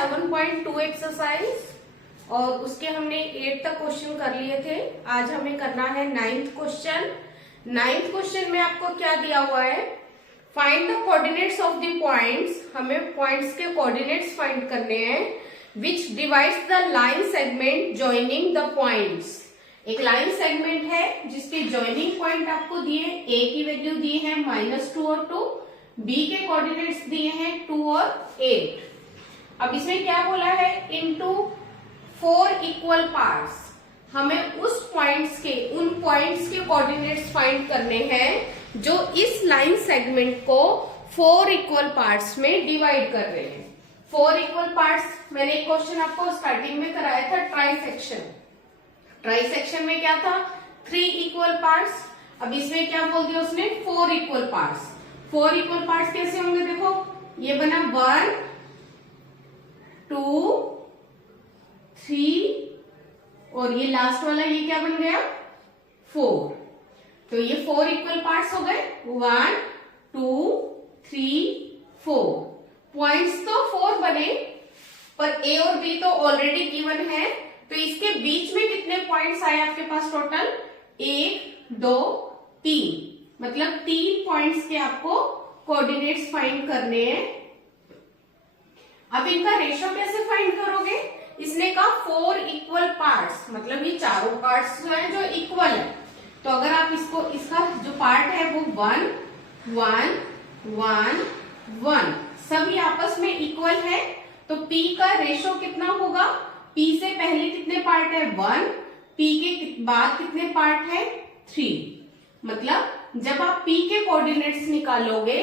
7.2 exercise और उसके हमने 8 तक क्वेश्चन कर लिए थे। आज हमें करना है 9th क्वेश्चन। 9th क्वेश्चन में आपको क्या दिया हुआ है, find the coordinates of the points. हमें पॉइंट्स के कोऑर्डिनेट्स फाइंड करने हैं विच divides the line segment joining the points. एक लाइन सेगमेंट है जिसके जॉइनिंग पॉइंट आपको दिए, ए की वैल्यू दी है -2 और 2, बी के कोऑर्डिनेट्स दिए हैं 2 और 8। अब इसमें क्या बोला है, इनटू 4 इक्वल पार्ट्स। हमें उस पॉइंट्स के, उन पॉइंट्स के कोऑर्डिनेट्स फाइंड करने हैं जो इस लाइन सेगमेंट को 4 इक्वल पार्ट्स में डिवाइड कर रहे हैं। 4 इक्वल पार्ट्स मैंने एक क्वेश्चन आपको स्टार्टिंग में कराया था, ट्राइसेक्शन। ट्राइसेक्शन में क्या था, 3 इक्वल पार्ट्स। अब इसमें क्या बोल दिया उसने, 4 इक्वल पार्ट्स। 4 इक्वल पार्ट्स कैसे होंगे, देखो ये बना 1 2 3 और ये लास्ट वाला ये क्या बन गया 4। तो ये 4 इक्वल पार्ट्स हो गए, 1 2 3 4। पॉइंट्स तो 4 बने पर ए और बी तो ऑलरेडी गिवन है, तो इसके बीच में कितने पॉइंट्स आए आपके पास टोटल, 1 2 3, मतलब 3 पॉइंट्स के आपको कोऑर्डिनेट्स फाइंड करने हैं। अब इनका रेशो कैसे फाइंड करोगे, इसने कहा 4 इक्वल पार्ट्स, मतलब ये चारों पार्ट्स जो है जो इक्वल है। तो अगर आप इसको, इसका जो पार्ट है वो 1 1 1 1 सभी आपस में इक्वल है, तो P का रेशो कितना होगा, P से पहले कितने पार्ट है 1, P के बाद कितने पार्ट है 3। मतलब जब आप P के कोऑर्डिनेट्स निकालोगे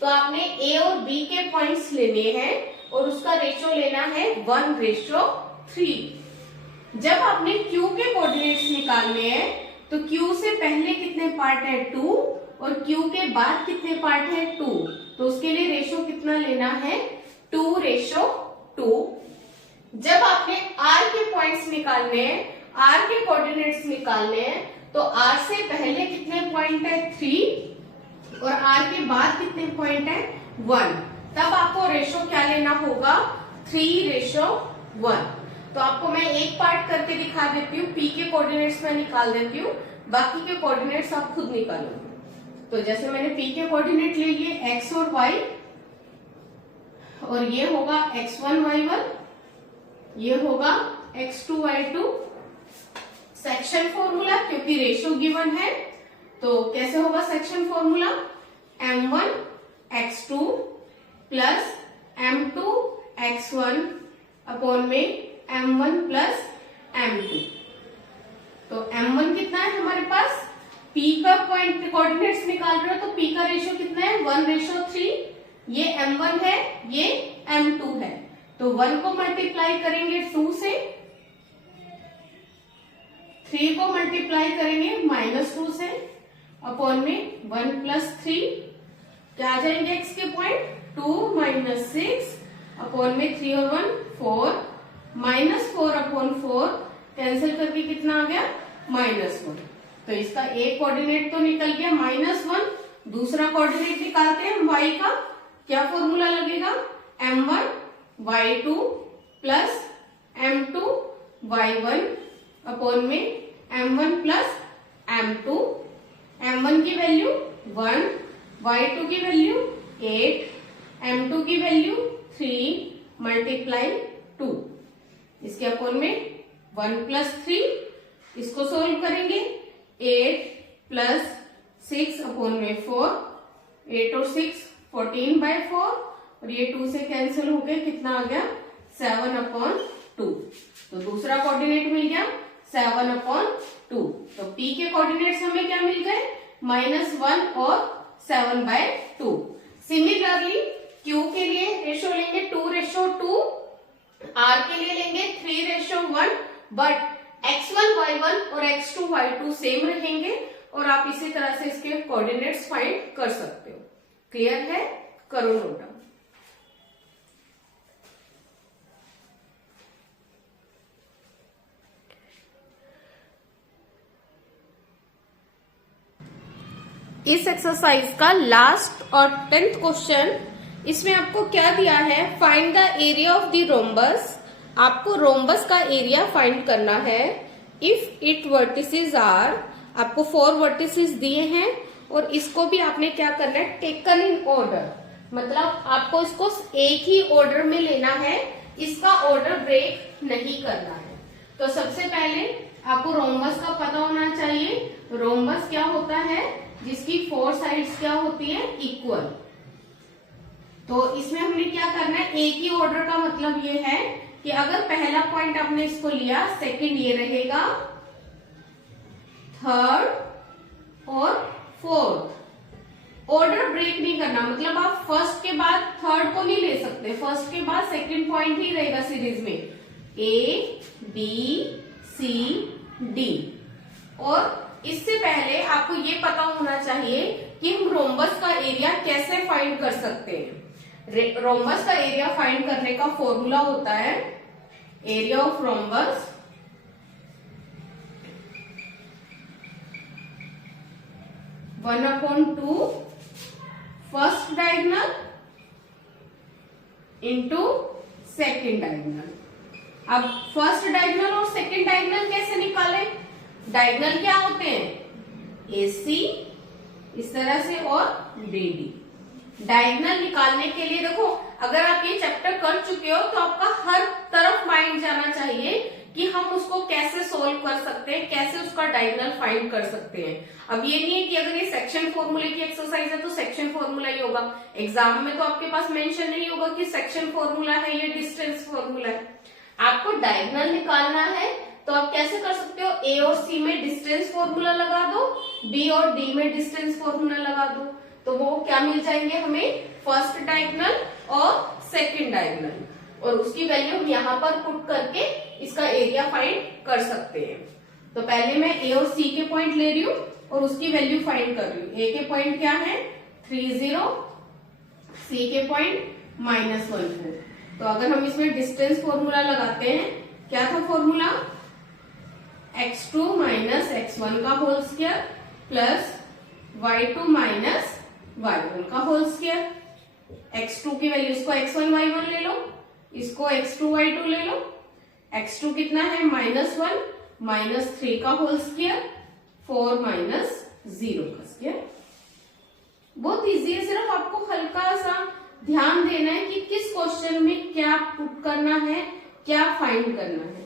तो आपने A और B के पॉइंट्स लेने हैं और उसका रेशो लेना है 1:3। जब आपने Q के कोऑर्डिनेट्स निकालने हैं तो Q से पहले कितने पार्ट है 2 और Q के बाद कितने पार्ट है 2, तो उसके लिए रेशो कितना लेना है 2:2। जब आपने R के पॉइंट्स निकालने हैं, R के कोऑर्डिनेट्स निकालने हैं, तो R से पहले कितने पॉइंट है 3 और R के बाद कितने पॉइंट है 1, तब आपको रेशो क्या लेना होगा 3:1। तो आपको मैं एक पार्ट करके दिखा देती हूँ, P के कोऑर्डिनेट्स मैं निकाल देती हूँ, बाकी के कोऑर्डिनेट्स आप खुद निकालोगे। तो जैसे मैंने P के कोऑर्डिनेट ले लिए x और y, और ये होगा x1 y1, ये होगा x2 y2। सेक्शन फॉर्मूला, क्योंकि रेशो गिवन है तो कैसे होगा section formula, m1 x2 plus m2 x1 upon में m1 प्लस m2। तो m1 कितना है हमारे पास, P का पॉइंट कोऑर्डिनेट्स निकाल रहे हो तो P का रेशो कितना है 1:3। ये m1 है, ये m2 है, तो 1 को मल्टीप्लाई करेंगे 2 से, 3 को मल्टीप्लाई करेंगे -2 से, अपॉन में 1 + 3 क्या आ जाएंगे x के पॉइंट 2 - 6 अपॉन में 3 और 1 4, -4 अपॉन 4 कैंसिल करके कितना आ गया -1। तो इसका एक कोऑर्डिनेट तो निकल गया -1। दूसरा कोऑर्डिनेट निकालते हैं y का, क्या फॉर्मूला लगेगा, m1 y2 plus m2 y1 upon में m1 प्लस m2। m1 की वैल्यू 1, y2 की वैल्यू 8, m2 की वैल्यू 3 मल्टीप्लाई 2। इसके अपॉन में 1 + 3, इसको सोल्व करेंगे, 8 + 6 अपॉन में 4, 8 और 6 14/4 और ये 2 से कैंसिल हो गए, कितना आ गया 7/2। तो दूसरा कोऑर्डिनेट मिल गया 7/2। तो P के कोऑर्डिनेट्स हमें क्या मिल गए, -1 और 7/2। सिमिलरली Q के लिए रेशो लेंगे 2:2, R के लिए लेंगे 3:1, बट x1 y1 और x2 y2 सेम रहेंगे और आप इसी तरह से इसके कोऑर्डिनेट्स फाइंड कर सकते हो। क्लियर है, करो नोट डाउन। इस एक्सरसाइज का लास्ट और 10th क्वेश्चन इसमें आपको क्या दिया है, find the area of the rhombus. आपको रोम्बस का एरिया फाइंड करना है। इफ इट वर्टिसेस आर, आपको 4 वर्टिसेस दिए हैं और इसको भी आपने क्या करना है, टेकन इन ऑर्डर, मतलब आपको इसको एक ही ऑर्डर में लेना है, इसका ऑर्डर ब्रेक नहीं करना है। तो सबसे पहले आपको रोम्बस का पता होना चाहिए। रोम्बस क्या होता है, जिसकी 4 साइड्स क्या होती है, इक्वल। तो इसमें हमने क्या करना है, एक ही ऑर्डर का मतलब ये है कि अगर पहला पॉइंट आपने इसको लिया, सेकंड ये रहेगा, थर्ड और फोर्थ। ऑर्डर ब्रेक नहीं करना, मतलब आप फर्स्ट के बाद थर्ड को नहीं ले सकते, फर्स्ट के बाद सेकंड पॉइंट ही रहेगा सीरीज में, ए बी सी डी। और इससे पहले आपको ये पता होना चाहिए कि हम रोम्बस का एरिया कैसे फाइंड कर सकते हैं। रोम्बस का एरिया फाइंड करने का फॉर्मूला होता है, area of rhombus one upon 2 first diagonal into second diagonal. अब फर्स्ट डायगोनल और सेकेंड डायगोनल कैसे निकालें, डायगोनल क्या होते हैं, AC इस तरह से और BD। डायगोनल निकालने के लिए देखो, अगर आप ये चैप्टर कर चुके हो तो आपका हर तरफ माइंड जाना चाहिए कि हम उसको कैसे सोल्व कर सकते हैं, कैसे उसका डायगोनल फाइंड कर सकते हैं। अब ये नहीं है कि अगर ये सेक्शन फॉर्मूले की एक्सरसाइज है तो सेक्शन फॉर्मूला ही होगा, एग्जाम में तो आपके पास मेंशन नहीं होगा कि सेक्शन फॉर्मूला है, ये डिस्टेंस फॉर्मूला है। आपको डायगोनल निकालना है तो आप कैसे कर सकते हो, A और C में डिस्टेंस फॉर्मूला लगा दो, B और D में डिस्टेंस फॉर्मूला लगा दो, तो वो क्या मिल जाएंगे हमें, फर्स्ट डायगोनल और सेकंड डायगोनल, और उसकी वैल्यू हम यहाँ पर पुट करके इसका एरिया फाइंड कर सकते हैं। तो पहले मैं A और C के पॉइंट ले रही हूँ और उसकी वैल्यू फाइंड कर रही हूँ। A के पॉइंट क्या है 30, C के पॉइंट -14। तो अगर हम इसमें डिस्टेंस फॉर्मूला लगाते हैं, क्या था फॉर्मूला, x2 माइनस x1 का whole square plus y2 minus y1 का होल स्क्वायर। x2 की वैल्यू, इसको x1 y1 ले लो, इसको x2 y2 ले लो। x2 कितना है, -1 -3 का होल स्क्वायर, 4 -0 का स्क्वायर। बहुत इजी है, सिर्फ आपको हल्का सा ध्यान देना है कि किस क्वेश्चन में क्या पुट करना है, क्या फाइंड करना है।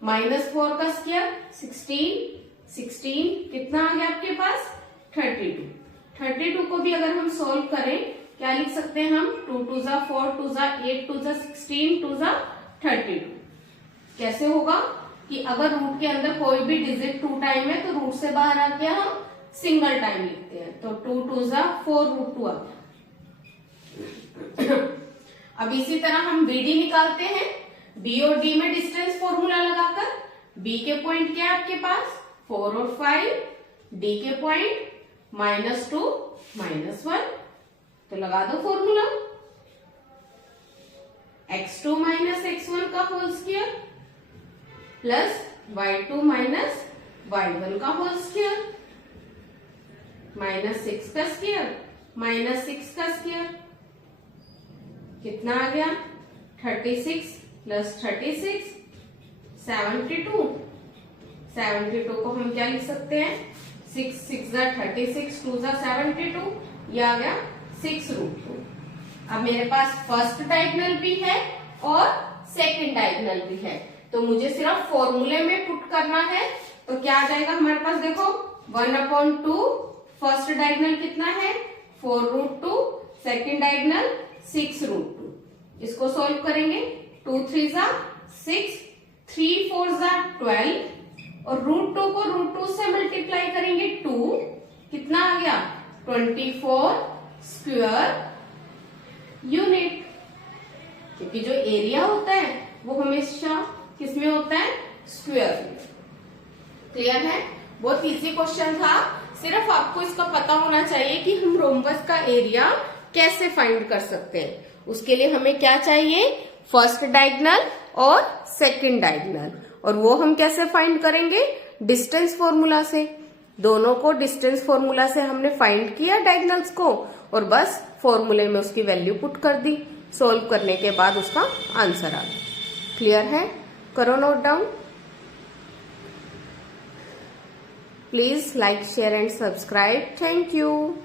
-4 का स्क्वायर 16 कितना आ गया आपके पास, 32 को भी अगर हम सोल्व करें, क्या लिख सकते हैं हम, 2 2 जा 4, 2 जा 8, 2 जा 16, 2 जा 32। कैसे होगा कि अगर रूट के अंदर कोई भी डिजिट 2 टाइम है तो रूट से बाहर आके हम सिंगल टाइम लिखते हैं, तो 2 2 जा 4 √2 आ गया। अब इसी तरह हम BD निकालते हैं, B और D में डिस्टेंस फॉर्मूला लगाकर। B के पॉइंट क्या है आपके पास, 4 और 5, D के पॉइंट -2 -1, तो लगा दो फॉर्मूला, x2 माइनस x1 का whole square plus y2 minus y1 का होल स्क्वायर, -6 का स्क्वायर -6 का स्क्वायर, कितना आ गया, 36 प्लस 36 72। 72 को हम क्या लिख सकते हैं, 6 6 जा 36, 2 जा 72, ये आ गया 6√2। अब मेरे पास फर्स्ट डायगोनल भी है और सेकंड डायगोनल भी है, तो मुझे सिर्फ फॉर्मूले में पुट करना है। तो क्या आ जाएगा हमारे पास, देखो 1/2, फर्स्ट डायगोनल कितना है 4√2, सेकंड डायगोनल 6√2। इसको सोल्व करेंगे, 2 3 जा 6, 3 4 जा 12, और √2 को √2 से मल्टीप्लाई करेंगे 2, कितना आ गया 24 स्क्वायर यूनिट। क्योंकि जो एरिया होता है वो हमेशा किसमें होता है, स्क्वायर में। क्लियर है, बहुत इजी क्वेश्चन था, सिर्फ आपको इसका पता होना चाहिए कि हम रोम्बस का एरिया कैसे फाइंड कर सकते हैं। उसके लिए हमें क्या चाहिए, फर्स्ट डायगोनल और सेकंड डायगोनल, और वो हम कैसे फाइंड करेंगे, डिस्टेंस फॉर्मूला से। दोनों को डिस्टेंस फॉर्मूला से हमने फाइंड किया डायगोनल्स को, और बस फॉर्मूले में उसकी वैल्यू पुट कर दी, सोल्व करने के बाद उसका आंसर आ गया। क्लियर है? करो note down. Please like, share and subscribe. Thank you.